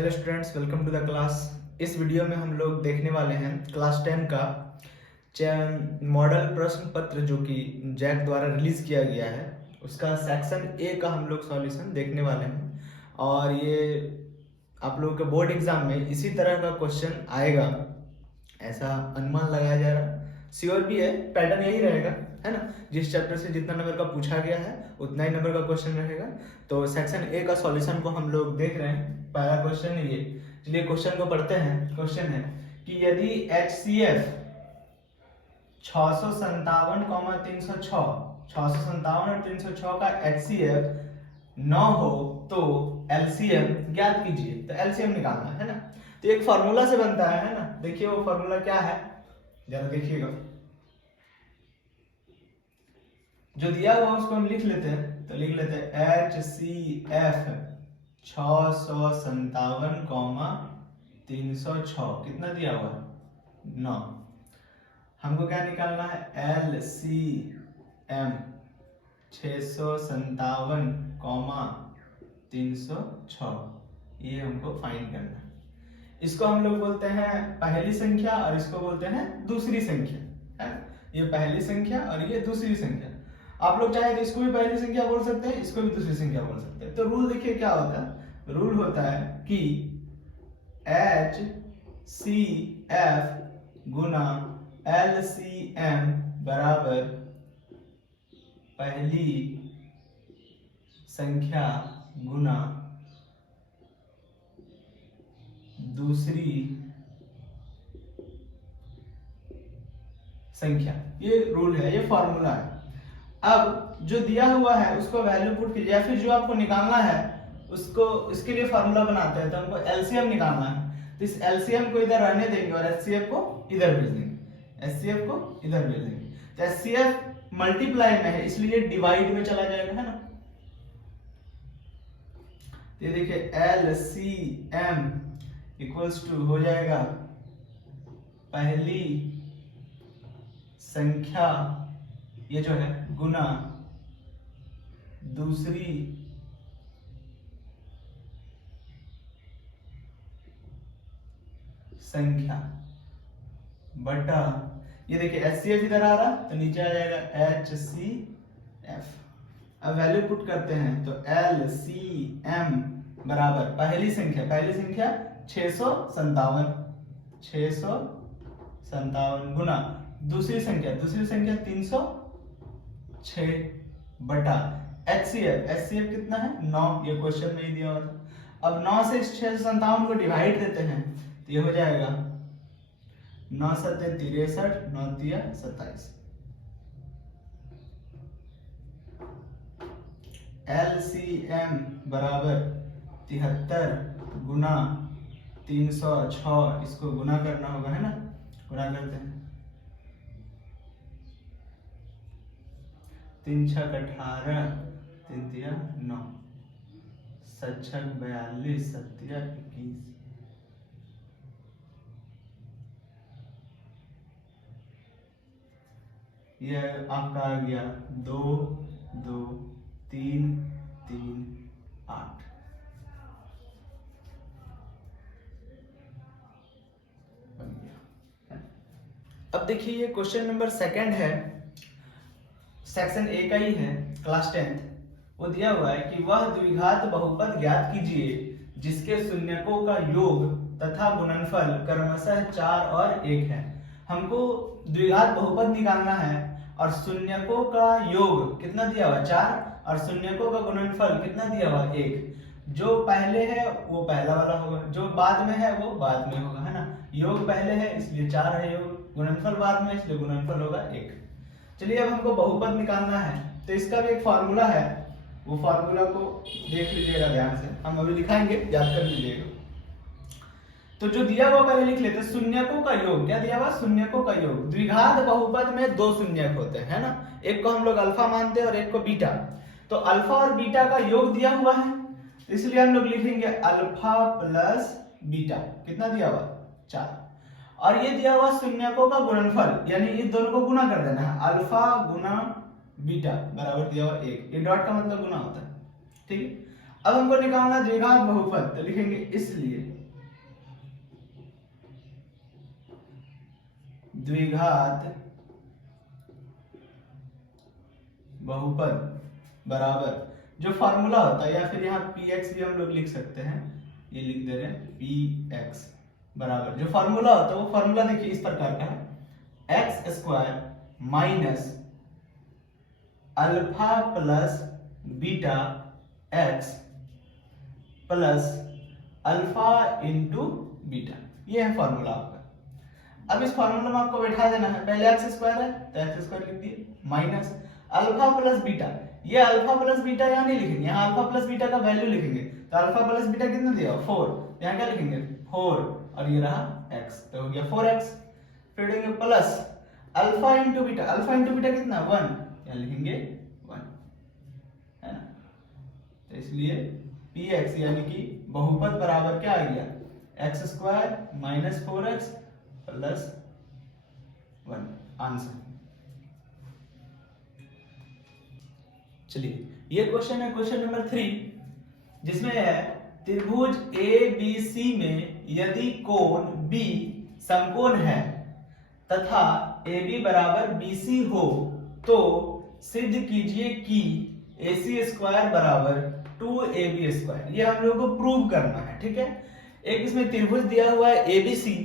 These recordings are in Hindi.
Hello students, welcome to the class. इस वीडियो में हम लोग देखने वाले हैं क्लास 10 का मॉडल प्रश्न पत्र जो कि जैक द्वारा रिलीज किया गया है, उसका सेक्शन ए का हम लोग सॉल्यूशन देखने वाले हैं। और ये आप लोगों के बोर्ड एग्जाम में इसी तरह का क्वेश्चन आएगा ऐसा अनुमान लगाया जा रहा है। श्योर भी है, पैटर्न यही रहेगा, है ना। जिस चैप्टर से जितना नंबर का पूछा गया है उतना ही नंबर का क्वेश्चन रहेगा। तो सेक्शन ए का सॉल्यूशन को हम लोग देख रहे हैं। पहला क्वेश्चन है ये, चलिए क्वेश्चन को पढ़ते हैं। क्वेश्चन है कि यदि HCF 657,306 657 और 306 का HCF 9 हो तो LCM ज्ञात कीजिए। तो LCM निकालना है ना। तो एक फॉर्मूला से बनता है ना। देखिए वो फॉर्मूला क्या है, जरा देखिएगा। जो दिया हुआ उसको हम लिख लेते हैं। तो लिख लेते हैं HCF 657,306 कितना दिया हुआ है 9। हमको क्या निकालना है LCM 657,306, ये हमको फाइंड करना है। इसको हम लोग बोलते हैं पहली संख्या और इसको बोलते हैं दूसरी संख्या, है। ये पहली संख्या और ये दूसरी संख्या। आप लोग चाहे तो इसको भी पहली संख्या बोल सकते हैं, इसको भी दूसरी संख्या बोल सकते हैं। तो रूल देखिए क्या होता है। रूल होता है कि HCF गुना LCM बराबर पहली संख्या गुना दूसरी संख्या। ये रूल है, ये फॉर्मूला है। अब जो दिया हुआ है उसको वैल्यू पुट कीजिए, या फिर जो आपको निकालना है उसको, इसके लिए फॉर्मूला बनाते हैं। तो हमको LCM निकालना है, तो इस LCM को इधर रहने देंगे और HCF को इधर भेज देंगे। HCF को इधर भेज देंगे। तो HCF मल्टीप्लाई में है इसलिए डिवाइड में चला जाएगा, है ना। तो ये देखिए LCM इक्वल्स टू हो जाएगा पहली संख्या, ये जो है गुना दूसरी संख्या बटा, ये देखिए HCF इधर आ रहा तो नीचे आ जाएगा HCF। अब वैल्यू पुट करते हैं तो LCM बराबर पहली संख्या 657 गुना दूसरी संख्या 306 बटा HCF कितना है 9, ये क्वेश्चन में ही दिया हुआ था। अब 9 से 657 को डिवाइड देते हैं तो ये हो जाएगा 9 7 63, 9 3 27। LCM बराबर 73 गुना 306, इसको गुना करना होगा, है ना। गुना करते हैं 3 6 18, 3 3 9, 7 6 42, 7 3 21। ये आपका आ गया 2 2 3 3 8। बन गया। अब देखिए ये क्वेश्चन नंबर सेकंड है, सेक्शन ए का ही है, क्लास 10। वो दिया हुआ है कि वह द्विघात बहुपद ज्ञात कीजिए जिसके शून्यकों का योग तथा गुणनफल क्रमशः 4 और 1 है। हमको द्विघात बहुपद निकालना है और शून्यकों का योग कितना दिया हुआ 4 और शून्यकों का गुणनफल कितना दिया हुआ 1। जो पहले है वो पहला वाला होगा, जो बाद में है वो बाद में होगा, है ना। योग पहले है इसलिए 4 है योग, गुणनफल बाद में इसलिए गुणनफल होगा 1। चलिए अब हमको बहुपद निकालना है तो इसका भी एक फॉर्मूला है, वो फॉर्मूला को देख लीजिएगा ध्यान से, हम अभी दिखाएंगे, याद कर लीजिएगा। तो जो दिया हुआ पहले लिख लेते हैं, शून्यकों का योग। क्या दिया हुआ शून्यकों का योग। द्विघात बहुपद में 2 शून्यक होते हैं, है ना। एक को हम लोग अल्फा मानते हैं और एक को बीटा। तो अल्फा और बीटा का योग दिया हुआ है इसलिए हम लोग लिखेंगे अल्फा प्लस बीटा, कितना दिया हुआ 4। और ये दिया हुआ शून्यकों का गुणनफल, यानी इस दोनों को गुना कर देना है, अल्फा गुना बीटा बराबर दिया हुआ 1। ये डॉट का मतलब गुना होता है, ठीक। अब हमको निकालना द्विघात बहुपद, तो लिखेंगे इसलिए द्विघात बहुपद बराबर जो फॉर्मूला होता है, या फिर यहाँ px भी हम लोग लिख सकते हैं, ये लिख दे रहे हैं px बराबर जो फॉर्मूला होता है, वो फॉर्मूला देखिए इस प्रकार का है, x square minus alpha plus beta x plus alpha into beta, ये है फॉर्मूला आपका। अब इस फॉर्मूला में आपको बैठा देना है, पहले एक्स स्क्वायर है तो एक्स स्क्वायर लिख दिए, माइनस अल्फा प्लस बीटा, ये अल्फा प्लस बीटा यहाँ नहीं लिखेंगे, यहाँ अल्फा प्लस बीटा का वैल्यू लिखेंगे, तो अल्फा प्लस बीटा कितना दिया 4, यहाँ क्या लिखेंगे 4 और ये रहा x, तो हो गया 4x। फिर देंगे plus alpha into beta, alpha into beta कितना 1, यहाँ लिखेंगे 1, है ना। तो इसलिए px यानी कि बहुपद बराबर क्या आ गया, x square minus 4x plus 1, answer. चलिए ये क्वेश्चन है क्वेश्चन नंबर 3, जिसमें है त्रिभुज ABC में यदि कोण B समकोण है तथा AB बराबर BC हो तो सिद्ध कीजिए कि AC स्क्वायर बराबर 2AB स्क्वायर। ये हम लोग को प्रूव करना है, ठीक है। एक इसमें त्रिभुज दिया हुआ है ABC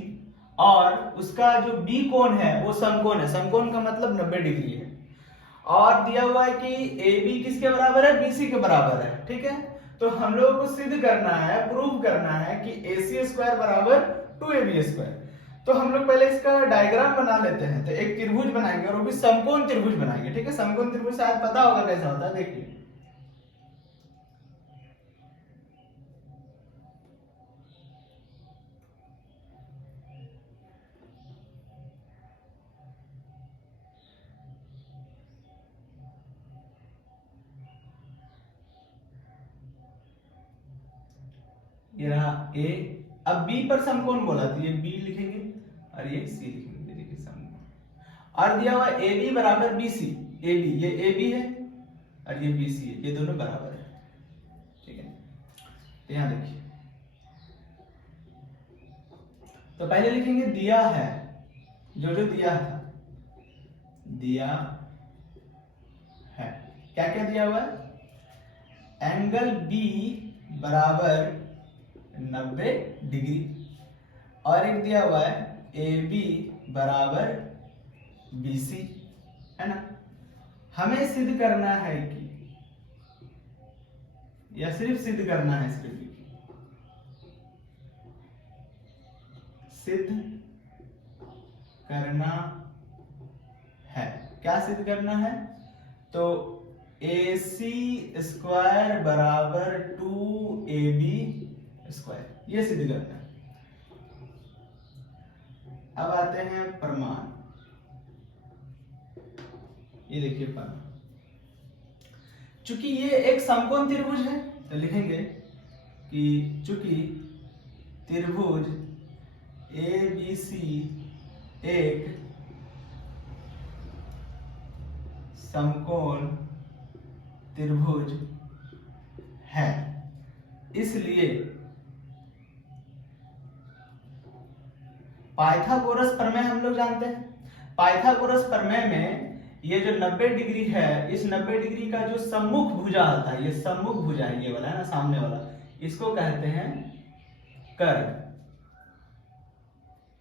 और उसका जो B कोण है वो समकोण है, समकोण का मतलब 90 डिग्री है, और दिया हुआ है कि AB किसके बराबर है, BC के बराबर है, ठीक है। तो हम लोगों को सिद्ध करना है, प्रूव करना है कि AC स्क्वायर बराबर 2AB स्क्वायर। तो हम लोग पहले इसका डायग्राम बना लेते हैं, तो एक त्रिभुज बनाएंगे और वो भी समकोण त्रिभुज बनाएंगे, ठीक है। समकोण त्रिभुज शायद पता होगा कैसा होता है, देखिए ये रहा A, अब B पर समकोण बोला तो ये B लिखेंगे और ये C लिखेंगे, देखिए समकोण। और दिया हुआ AB बराबर BC, AB ये AB है और ये BC है, ये दोनों बराबर है, ठीक है। तो यहां देखिए, तो पहले लिखेंगे दिया है, जो जो दिया था, दिया है क्या क्या दिया हुआ है, एंगल B बराबर 90 डिग्री, और एक दिया हुआ है AB बराबर BC, है ना। हमें सिद्ध करना है कि, या सिर्फ सिद्ध करना है, सिद्ध करना है, क्या सिद्ध करना है, तो AC स्क्वायर बराबर 2AB स्क्वायर, ये सिद्ध करना है। अब आते हैं प्रमाण, ये देखिए प्रमाण, चूंकि ये एक समकोण त्रिभुज है तो लिखेंगे कि चूंकि त्रिभुज ABC एक समकोण त्रिभुज है, इसलिए पाइथागोरस प्रमेय हम लोग जानते हैं। पाइथागोरस प्रमेय में ये जो 90 डिग्री है, इस 90 डिग्री का जो सम्मुख भुजा होता है, ये सम्मुख भुजा है, ये वाला है ना, सामने वाला, इसको कहते हैं कर्ण,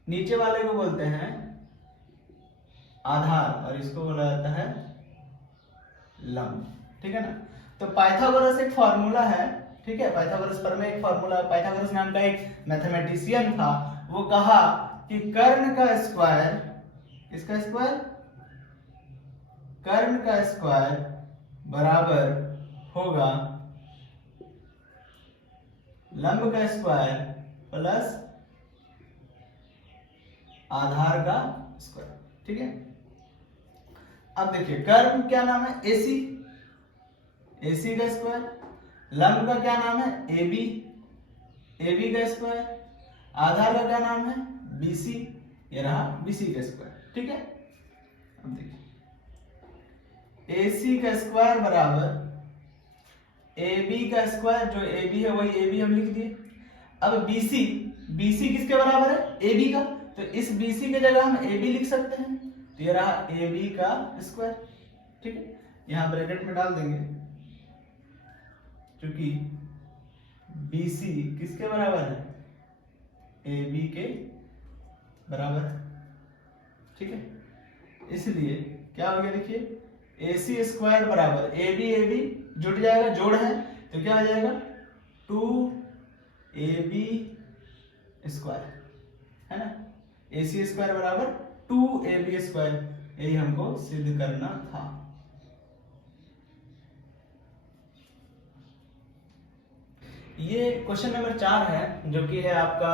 नीचे वाले को बोलते हैं आधार, और इसको बोला जाता है लंब, ठीक है ना। तो पाइथागोरस एक फॉर्मूला है, ठीक है। पाइथागोरस प्रमेय एक फॉर्मूला, पाइथागोरस नाम का एक मैथमेटिशियन था, वो कहा कि कर्ण का स्क्वायर, किसका स्क्वायर, कर्ण का स्क्वायर बराबर होगा लंब का स्क्वायर प्लस आधार का स्क्वायर, ठीक है। अब देखिए कर्ण क्या नाम है, AC, AC का स्क्वायर, लंब का क्या नाम है, AB, AB का स्क्वायर, आधार का क्या नाम है, BC, ये रहा BC का स्क्वायर, ठीक है। अब देखिए AC का स्क्वायर बराबर ए बी का स्क्वायर, जो ए बी है वही ए बी हम लिख दिए। अब बी सी, बी सी किसके बराबर है, ए बी का, तो इस बी सी के जगह हम ए बी लिख सकते हैं, तो ये रहा ए बी का स्क्वायर। ठीक है, यहां ब्रैकेट में डाल देंगे, क्योंकि बी सी किसके बराबर है, ए बी के बराबर। ठीक है, इसलिए क्या हो गया, देखिए ए सी स्क्वायर बराबर ए बी जुट जाएगा, जोड़ है तो क्या हो जाएगा 2ab स्क्वायर, है ना। ए सी स्क्वायर बराबर 2ab स्क्वायर, यही हमको सिद्ध करना था। ये क्वेश्चन नंबर 4 है, जो कि है आपका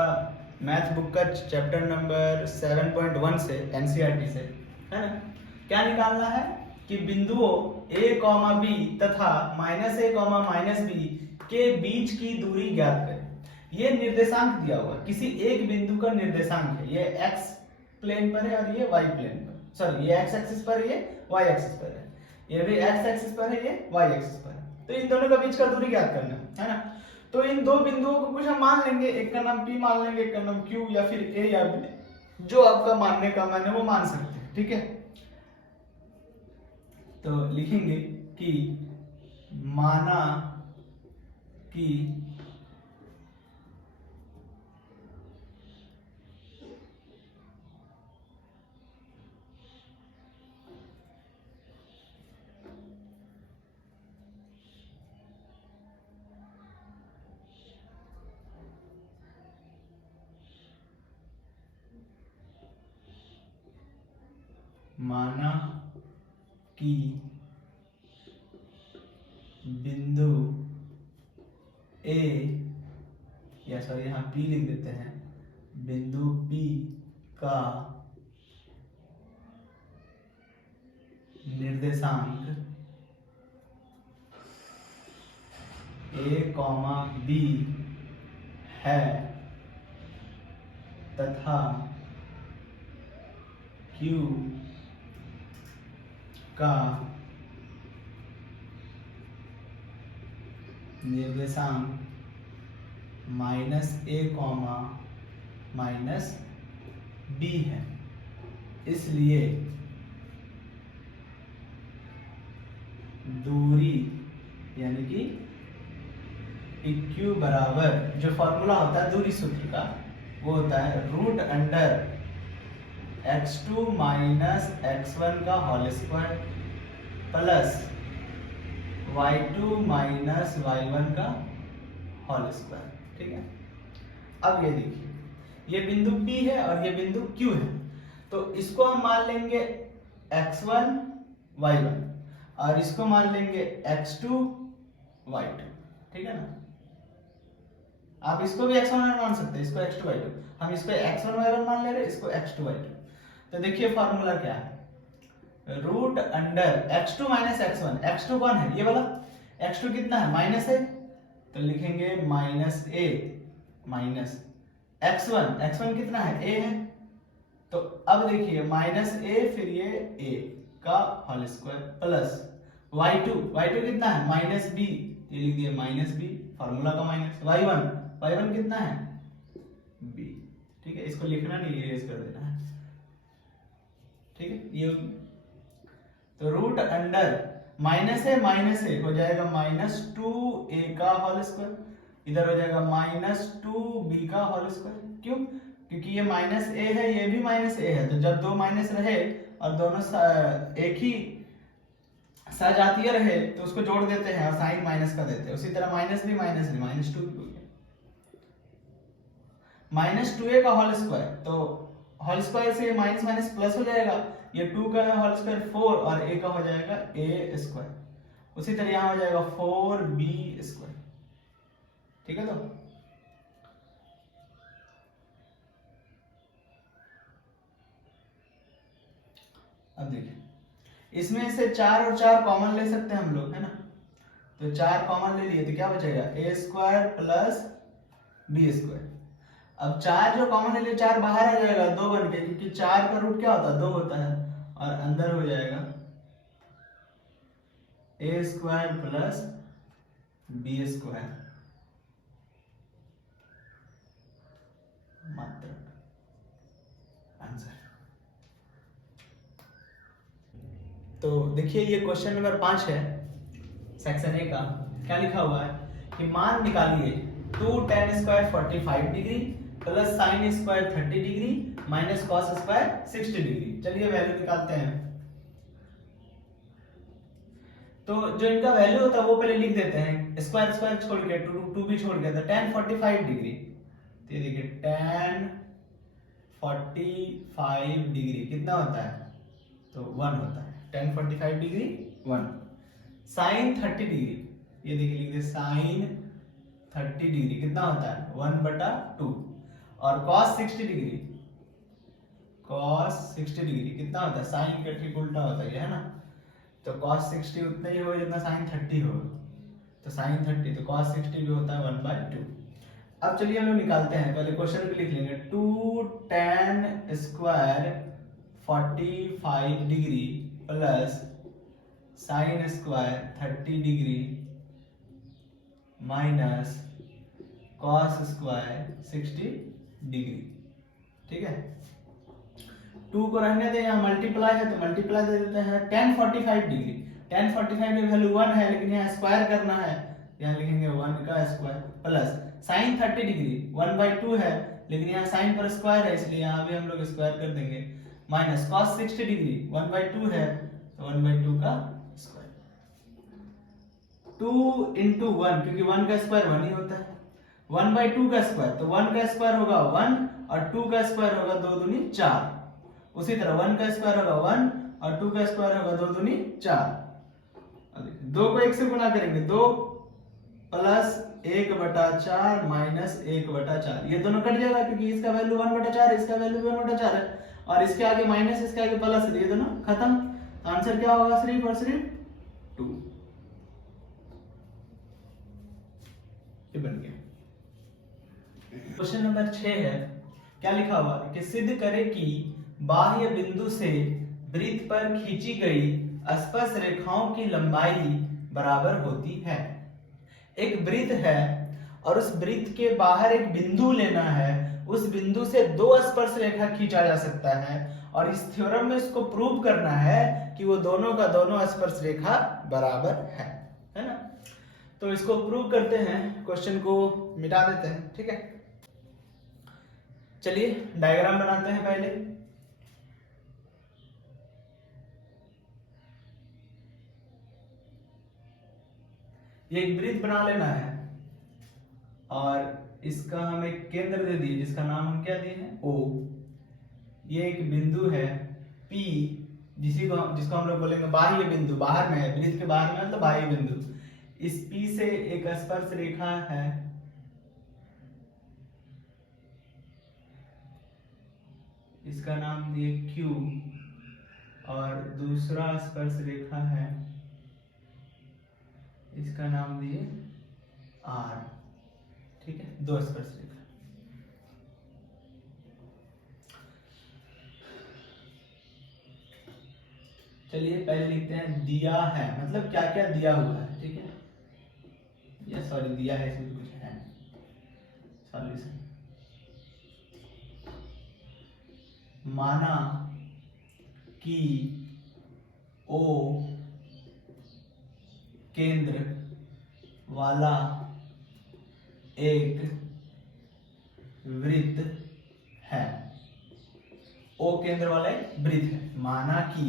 मैथ बुक का चैप्टर नंबर 7.1 से, एनसीईआरटी से, है ना। क्या निकालना है कि बिंदुओं a, b तथा -a, -b के बीच की दूरी ज्ञात करें। ये निर्देशांक दिया हुआ, किसी एक बिंदु का निर्देशांक है, ये x प्लेन पर है और ये y प्लेन पर, सॉरी ये x एक्सिस पर, ये y एक्सिस पर है, ये भी x एक्सिस पर है, ये y एक्सिस पर है। तो इन दोनों का बीच का दूरी ज्ञात करना है ना। तो इन दो बिंदुओं को कुछ हम मान लेंगे, एक का नाम P मान लेंगे, एक का नाम Q, या फिर A या B, जो आपका मानने का मन है वो मान सकते हैं। ठीक है, तो लिखेंगे कि माना कि बिंदु A, या सॉरी यहाँ P लिख देते हैं, बिंदु P का निर्देशांक a, b है तथा Q का निर्देशांक -a, -b है। इसलिए दूरी यानी कि PQ बराबर, जो फॉर्मूला होता है दूरी सूत्र का, वो होता है √अंडर x2 - x1 का whole square plus y2 - y1 का होल स्क्वायर। ठीक है, अब ये देखिए, ये बिंदु P है और ये बिंदु Q है, तो इसको हम मान लेंगे x1 y1 और इसको मान लेंगे x2 y2। ठीक है ना, आप इसको भी x1 y1 मान सकते हैं, इसको x2 y2, हम इसको x1 y1 मान ले रहे हैं, इसको x2 y2। तो देखिए फॉर्मूला क्या है, √अंडर x2 - x1, x2 कौन है, ये वाला, x2 कितना है, माइनस है, तो लिखेंगे -a माइनस x1 कितना है, a है, तो अब देखिए -a फिर ये a का होल स्क्वायर प्लस y2 कितना है, -b, ये लिख दिए -b, फार्मूला का माइनस, y1 कितना है, b। ठीक है, इसको लिखना नहीं, इरेज कर देना है। ठीक है, ये तो √अंडर -a हो जाएगा -2a का होल स्क्वायर, इधर हो जाएगा -2b का होल स्क्वायर। क्यों, क्योंकि ये -a है, ये भी -a है, तो जब दो माइनस रहे और दोनों एक ही सजातीय रहे तो उसको जोड़ देते हैं और साइन माइनस का देते हैं। उसी तरह -b -2 हो गया, -2a का होल स्क्वायर, तो होल स्क्वायर से माइनस माइनस प्लस हो जाएगा, ये 2 का है होल स्क्वायर 4 और a का हो जाएगा a स्क्वायर, उसी तरह यहाँ हो जाएगा 4b स्क्वायर। ठीक है, तो अब देखिए, इसमें से 4 और 4 कॉमन ले सकते हैं हम लोग, है ना, तो 4 कॉमन ले लिए तो क्या बचेगा, a square plus b square. अब 4 जो कॉमन ले लिए, 4 बाहर आ जाएगा 2 बन के, क्योंकि 4 का रूट क्या होता है, 2 होता है, और अंदर हो जाएगा a square plus b square मात्र आंसर। तो देखिए ये क्वेश्चन नंबर 5 है सेक्शन ए का। क्या लिखा हुआ है कि मान निकालिए 2 tan square 45 degree plus sine square 30 degree minus cos square 60 degree. चलिए वैल्यू निकालते हैं। तो जो इनका वैल्यू होता है वो पहले लिख देते हैं, स्क्वायर स्क्वायर छोड़ के टू भी छोड़ के, तो tan 45 डिग्री, तो ये देखिए tan 45 डिग्री कितना होता है, तो 1 होता है। tan 45 degree 1। साइन 30 डिग्री, ये देखिए लिख दे साइन 30 डिग्री कितना होता है 1/2। और cos 60 डिग्री, cos 60 डिग्री कितना होता है, साइन का ठीक उल्टा होता है ना, तो cos 60 उतना ही होगा जितना sin 30 होगा, तो sin 30 तो cos 60 भी होता है 1/2। अब चलिए हम लोग निकालते हैं, पहले क्वेश्चन पे लिख लेंगे 2 tan square 45 degree plus sin square 30 degree minus cos square 60 degree. ठीक है, 2 को रहने दे, यहाँ मल्टीप्लाई है तो मल्टीप्लाई दे देते हैं। tan 45 डिग्री, tan 45 की वैल्यू 1 है लेकिन यहाँ स्क्वायर करना है, यहाँ लिखेंगे 1 का स्क्वायर प्लस sin 30 डिग्री 1/2 है लेकिन यहाँ sin पर स्क्वायर है इसलिए यहाँ भी हम लोग स्क्वायर कर देंगे, माइनस cos 60 डिग्री 1/2 है तो 1/2 का स्क्वायर। 2 into 1 क्योंकि 1 का स्क्वायर 1 ही होता है, 1/2 का स्क्वायर, तो 1 का स्क्वायर होगा 1 और 2 का स्क्वायर होगा 2 दूनी 4। उसी तरह 1 का स्क्वायर होगा 1 और 2 का स्क्वायर होगा 2 दूनी 4। 2 को 1 से गुना करेंगे, 2 प्लस 1/4 माइनस 1/4, ये दोनों कट जाएगा क्योंकि इसका वैल्यू 1/4 है, इसका वैल्यू भी 1/4 है, और इसके आगे माइनस इसके आगे प्लस है, ये दोनों खत्म। आंसर क्या होगा, सिर्फ और सिर्फ 2। ये बन गया। क्वेश्चन नंबर 6 है। क्या लिखा हुआ कि सिद्ध करें कि बाह्य बिंदु से वृत्त पर खींची गई स्पर्श रेखाओं की लंबाई बराबर होती है। एक वृत्त है और उस वृत्त के बाहर एक बिंदु लेना है, उस बिंदु से 2 स्पर्श रेखा खींचा जा सकता है और इस थ्योरम में इसको प्रूव करना है कि वो दोनों का दोनों स्पर्श रेखा बराबर है ना। तो इसको प्रूव करते हैं, क्वेश्चन को मिटा देते हैं। ठीक है, चलिए डायग्राम बनाते हैं पहले। ये एक वृत्त बना लेना है और इसका हम एक केंद्र दे दिए जिसका नाम हम क्या दिए हैं, O। ये एक बिंदु है P, जिसको हम लोग बोलेंगे बाह्य बिंदु, बाहर में है, वृत्त के बाहर में है तो बाह्य बिंदु। इस P से एक स्पर्श रेखा है, इसका नाम दिए Q, और दूसरा स्पर्श रेखा है, इसका नाम दिए R। ठीक है, 2 स्पर्श रेखा। चलिए पहले लिखते हैं दिया है, मतलब क्या क्या दिया हुआ है। ठीक है, या सॉरी दिया है इसमें कुछ है सॉल्यूशन। माना कि O केंद्र वाला एक वृत्त है, O केंद्र वाला एक वृत्त है। माना कि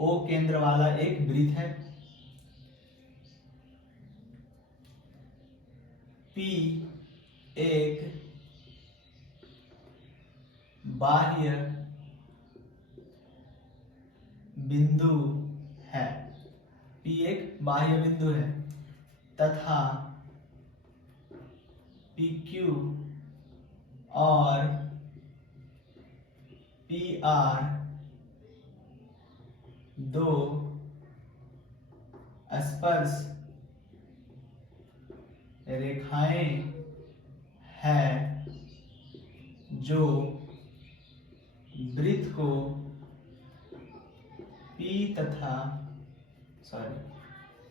O केंद्र वाला एक वृत्त है, P एक बाह्य बिंदु है, P एक बाह्य बिंदु है तथा PQ और PR 2 स्पर्श रेखाएं हैं जो वृत्त को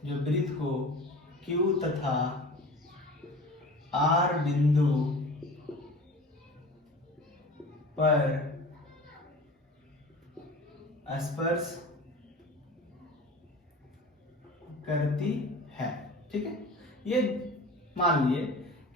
जो वृत्त को Q तथा आर बिंदु पर स्पर्श करती है। ठीक है, ये मान लिए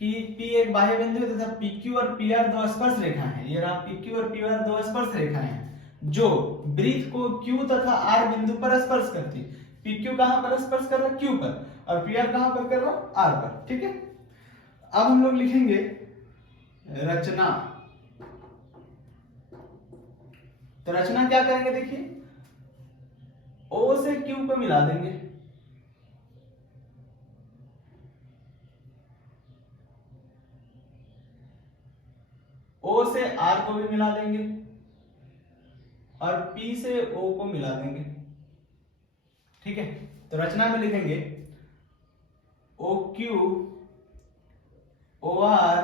कि P एक बाह्य बिंदु है तथा PQ और PR दो स्पर्श रेखा हैं। ये रहा PQ और PR दो स्पर्श रेखाएं हैं जो वृत्त को Q तथा R बिंदु पर स्पर्श करती है। PQ कहां पर स्पर्श कर रहा है? Q पर, और PR कहां पर कर रहा है? R पर। ठीक है, अब हम लोग लिखेंगे रचना। तो रचना क्या करेंगे, देखिए O से Q को मिला देंगे, O से R को भी मिला देंगे और P से O को मिला देंगे। ठीक है, तो रचना में लिखेंगे OQ OR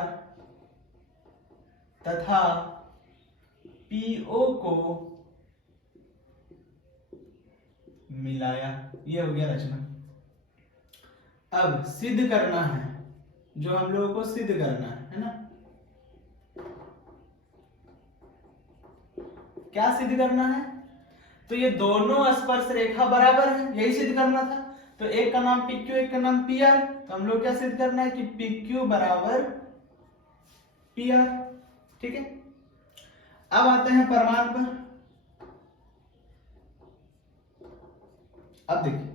तथा PO को मिलाया। ये हो गया रचना। अब सिद्ध करना है, जो हम लोगों को सिद्ध करना है ना। क्या सिद्ध करना है? तो ये दोनों स्पर्श रेखा बराबर है, यही सिद्ध करना था। तो एक का नाम PQ, एक का नाम PR। तो हम लोग क्या सिद्ध करना है कि PQ बराबर PR। ठीक है, अब आते हैं प्रमाण पर। अब देखिए,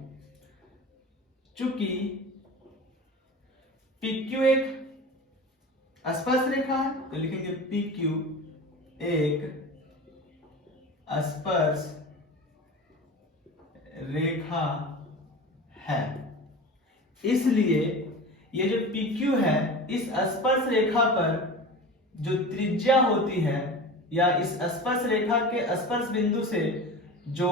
चूंकि PQ एक स्पर्श रेखा है तो लिखेंगे PQ एक स्पर्श रेखा है, इसलिए ये जो PQ है इस स्पर्श रेखा पर जो त्रिज्या होती है या इस स्पर्श रेखा के स्पर्श बिंदु से जो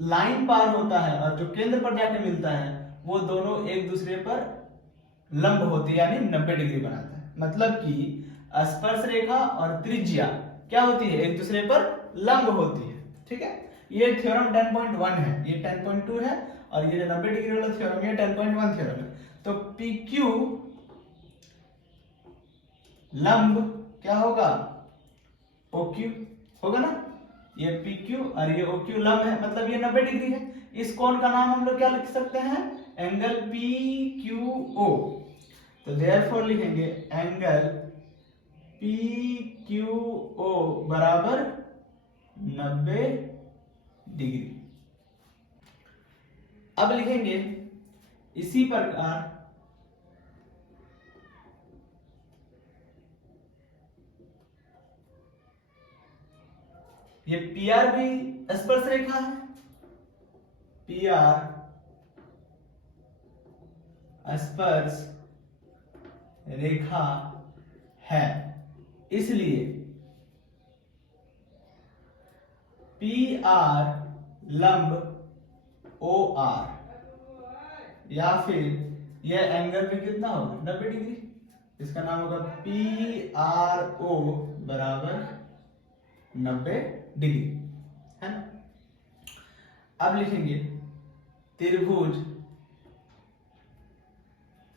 लाइन पार होता है और जो केंद्र पर जाके मिलता है वो दोनों एक दूसरे पर लंब होती है, यानी 90 डिग्री बनाता है। मतलब कि स्पर्श रेखा और त्रिज्या क्या होती है? एक दूसरे पर लंब होती है। ठीक है, ये थ्योरम 10.1 है, ये 10.2 है, और ये जो 90 डिग्री वाला थ्योरम ये 10.1 थ्योरम है। तो PQ लंब क्या होगा? OQ होगा ना। ये PQ और ये OQ लंब है, मतलब ये 90 डिग्री है। इस कोण का नाम हम लोग क्या लिख सकते हैं? Angle PQO। तो देयरफॉर लिखेंगे एंगल PQO बराबर 90 डिग्री। अब लिखेंगे इसी प्रकार ये PR भी स्पर्श रेखा है, PR स्पर्श रेखा है, इसलिए PR लंब OR, या फिर यह एंगल भी कितना होगा? 90 डिग्री। इसका नाम होगा PRO बराबर 90 डिग्री, है ना। अब लिखेंगे त्रिभुज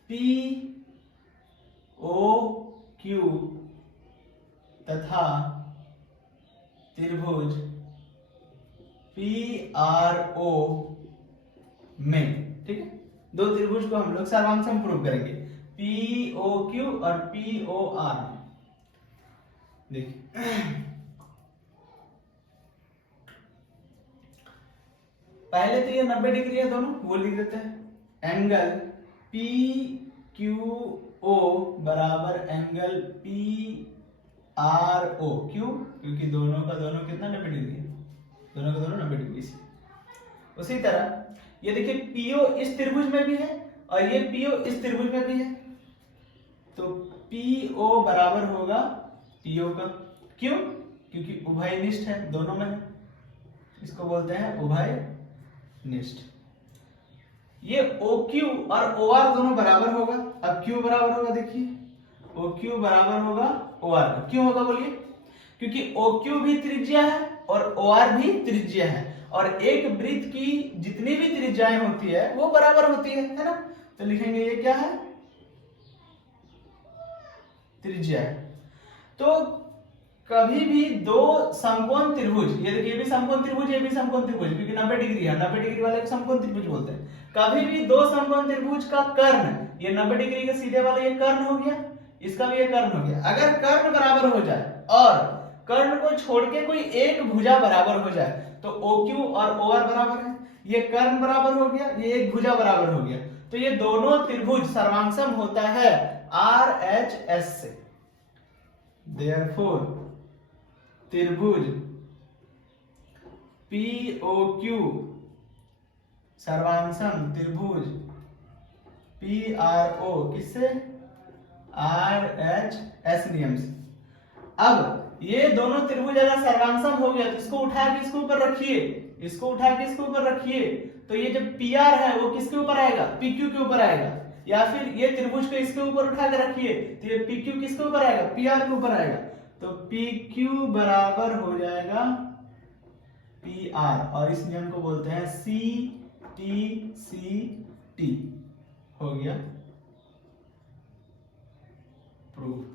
POQ तथा त्रिभुज PRO में, ठीक है, दो त्रिभुज को हम लोग सर्वांश प्रूव करेंगे POQ और POR में। देखिए पहले तो ये 90 डिग्री है दोनों, वो लिख देते हैं। एंगल PQO बराबर एंगल PRO, क्यों? क्योंकि दोनों का दोनों कितना 90 डिग्री है, दोनों का दोनों 90 डिग्री से। उसी तरह ये देखिए PO इस त्रिभुज में भी है और ये PO इस त्रिभुज में भी है, तो PO बराबर होगा PO का। क्यों? क्योंकि उभयनिष्ठ है, दोनों में है, इसको बोलते हैं उभयनिष्ठ। ये OQ और OR दोनों बराबर होगा। अब Q बराबर होगा, देखिए OQ बराबर होगा OR का। क्यों होगा बोलिए? क्योंकि OQ भी त्रिज्या है और OR भी त्रिज्या है, और एक वृत्त की जितनी भी त्रिज्याएं होती है वो बराबर होती है ना। तो लिखेंगे ये क्या है? त्रिज्या है। तो कभी भी दो समकोण त्रिभुज, ये देखिए ये भी समकोण त्रिभुज, ये भी समकोण त्रिभुज, क्योंकि 90 डिग्री है, 90 डिग्री वाले को समकोण त्रिभुज बोलते हैं। कभी भी दो समकोण त्रिभुज का कर्ण, ये 90 डिग्री का सीधे वाला ये कर्ण हो गया, इसका भी ये कर्ण हो गया, अगर कर्ण बराबर हो जाए और कर्ण को छोड़ के कोई एक भुजा बराबर हो जाए तो OQ और OR बराबर है, ये कर्ण बराबर हो गया, ये एक भुजा बराबर हो गया, तो ये दोनों त्रिभुज सर्वांगसम होता है RHS से। Therefore त्रिभुज POQ सर्वांगसम त्रिभुज PRO किससे? RHS नियम से। अब ये दोनों त्रिभुज अगर सर्वांगसम हो गया तो इसको उठा के इसके ऊपर रखिए, इसको उठा के इसके ऊपर रखिए, तो ये जो PR है वो किसके ऊपर आएगा? PQ के ऊपर आएगा। या फिर ये त्रिभुज को इसके ऊपर उठा के रखिए तो ये PQ किसके ऊपर आएगा? PR के ऊपर आएगा। तो PQ बराबर हो जाएगा PR और इस नियम को बोलते हैं CTCT। हो गया प्रूफ।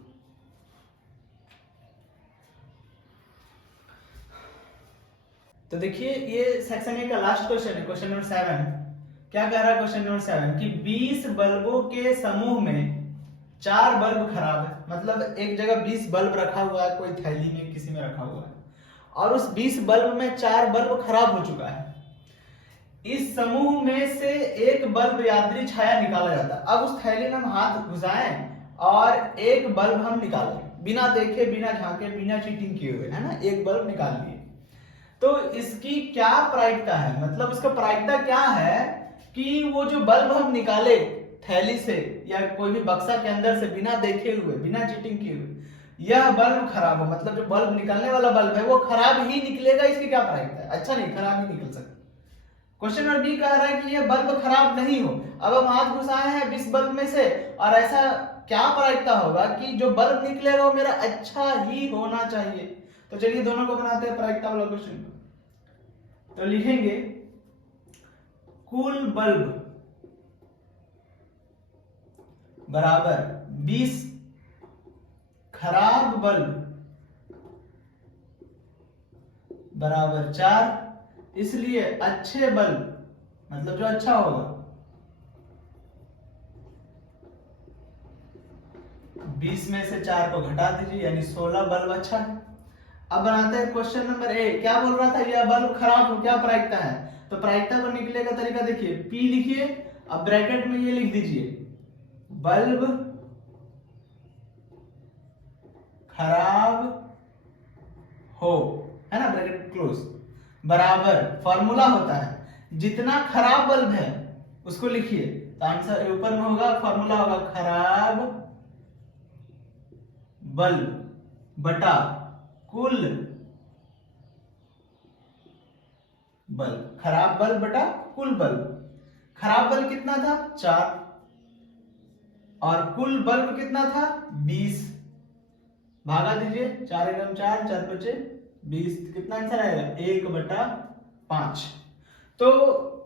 तो देखिए ये सेक्शन ए का लास्ट क्वेश्चन है, क्वेश्चन नंबर 7। क्या कह रहा है क्वेश्चन नंबर 7 कि 20 बल्बों के समूह में 4 बल्ब खराब है, मतलब एक जगह 20 बल्ब रखा हुआ है, कोई थैली में किसी में रखा हुआ है, और उस 20 बल्ब में 4 बल्ब खराब हो चुका है। इस समूह में से एक बल्ब यात्री छाया निकाला जाता है। अब उस थैली में हम हाथ घुसाएं और एक बल्ब हम निकालें, बिना देखे, बिना झांके, बिना चीटिंग किए हुए, है ना, एक बल्ब निकाल लिए। तो इसकी क्या प्रायिकता है, मतलब उसका प्रायिकता क्या है कि वो जो बल्ब हम निकाले थैली से या कोई भी बक्सा के अंदर से बिना देखे हुए, बिना चीटिंग किए हुए, यह बल्ब खराब हो, मतलब जो बल्ब निकालने वाला बल्ब है वो खराब ही निकलेगा। इसकी क्या प्रायिकता है? अच्छा नहीं, खराब ही निकल सकता। क्वेश्चन नंबर बी कह रहा है कि यह बल्ब खराब नहीं हो। अब हम हाथ घुसाए हैं 20 बल्ब में से और ऐसा क्या प्रायिकता होगा कि जो बल्ब निकलेगा वो मेरा अच्छा ही होना चाहिए। तो चलिए दोनों को बनाते हैं प्रायिकता वाला क्वेश्चन। तो लिखेंगे कुल बल्ब बराबर 20 खराब बल्ब बराबर 4, इसलिए अच्छे बल्ब, मतलब जो अच्छा होगा, 20 में से 4 को घटा दीजिए, यानी 16 बल्ब अच्छा है। अब बनाते हैं क्वेश्चन नंबर ए। क्या बोल रहा था? यह बल्ब खराब हो, क्या प्रायिकता है? तो प्रायिकता को निकलने का तरीका देखिए, P लिखिए, अब ब्रैकेट में ये लिख दीजिए, बल्ब खराब हो, है ना, ब्रैकेट क्लोज, बराबर फॉर्मूला होता है जितना खराब बल्ब है उसको लिखिए, तो आंसर ऊपर में होगा, फॉर्मूला होगा खराब बल्ब बटा कुल बल्ब। खराब बल्ब बटा कुल बल्ब। खराब बल्ब कितना था? 4, और कुल बल्ब कितना था? 20। भागा दीजिए, 4 एकम 4, 4 बचे 20, कितना आंसर आएगा? 1/5। तो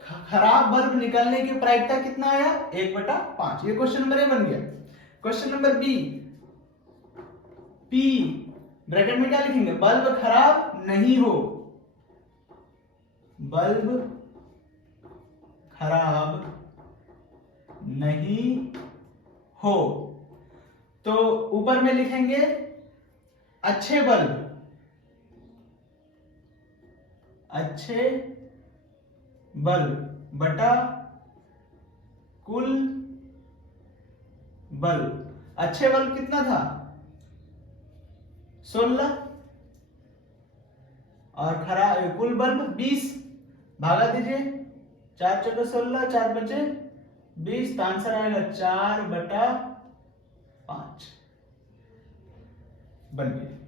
खराब बल्ब निकालने की प्रायिकता कितना आया? 1/5। ये क्वेश्चन नंबर ए बन गया। Question number b, P bracket में क्या लिखेंगे? बल्ब खराब नहीं हो, बल्ब खराब नहीं हो, तो ऊपर में लिखेंगे अच्छे बल्ब, अच्छे बल्ब बटा कुल बल्ब। अच्छे बल्ब कितना था? 16, और खराब कुल बल्ब 20। भागा दीजिए, 4 चौके 16, 4 बचे 20, तो आंसर आएगा 4/5 बन गया।